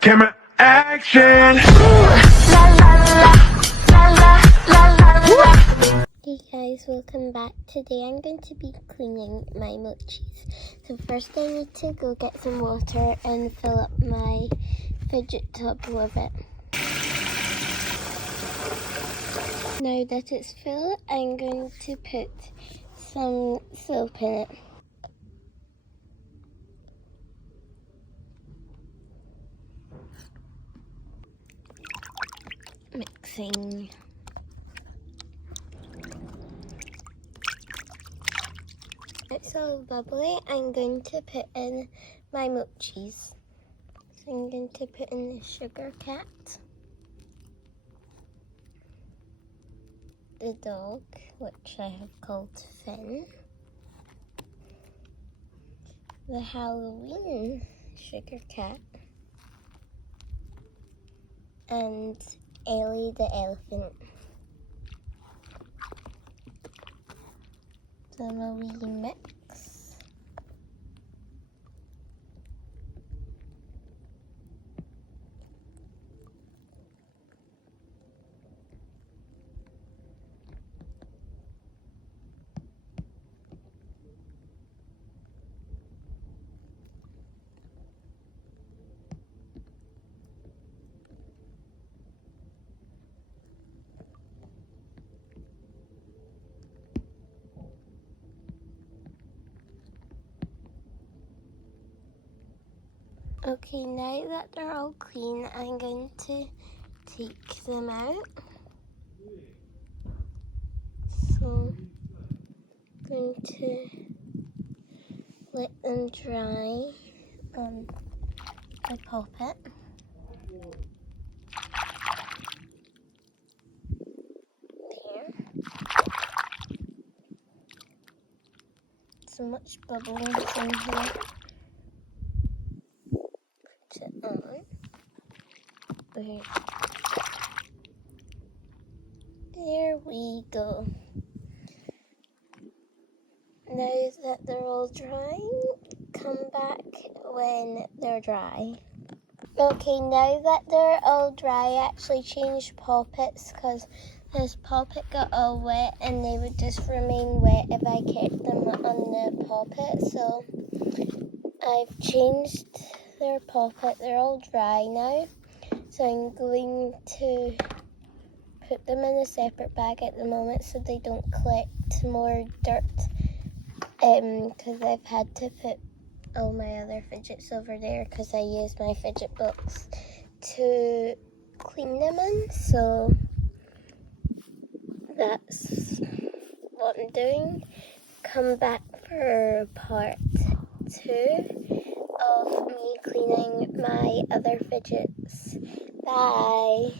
Camera action. Hey guys, welcome back. Today I'm going to be cleaning my mochis. So first I need to go get some water and fill up my fidget tub with it. Now that it's full, I'm going to put some soap in it. Mixing. It's all bubbly. I'm going to put in my mochis. So I'm going to put in the sugar cat, the dog, which I have called Finn, the Halloween sugar cat, and Ellie the elephant. Then a wee mix. Okay, now that they're all clean, I'm going to take them out. So I'm going to let them dry on the pulpit. There. So much bubbling in here. Put it on. There we go. Now that they're all dry, come back when they're dry. Okay, now that they're all dry, I actually changed pulpits because this pulpit got all wet and they would just remain wet if I kept them on the pulpit. So I've changed their pulpit. They're all dry now. So I'm going to put them in a separate bag at the moment so they don't collect more dirt. Because I've had to put all my other fidgets over there because I use my fidget box to clean them in. So that's what I'm doing. Come back for part 2 of me cleaning my other fidgets. Bye.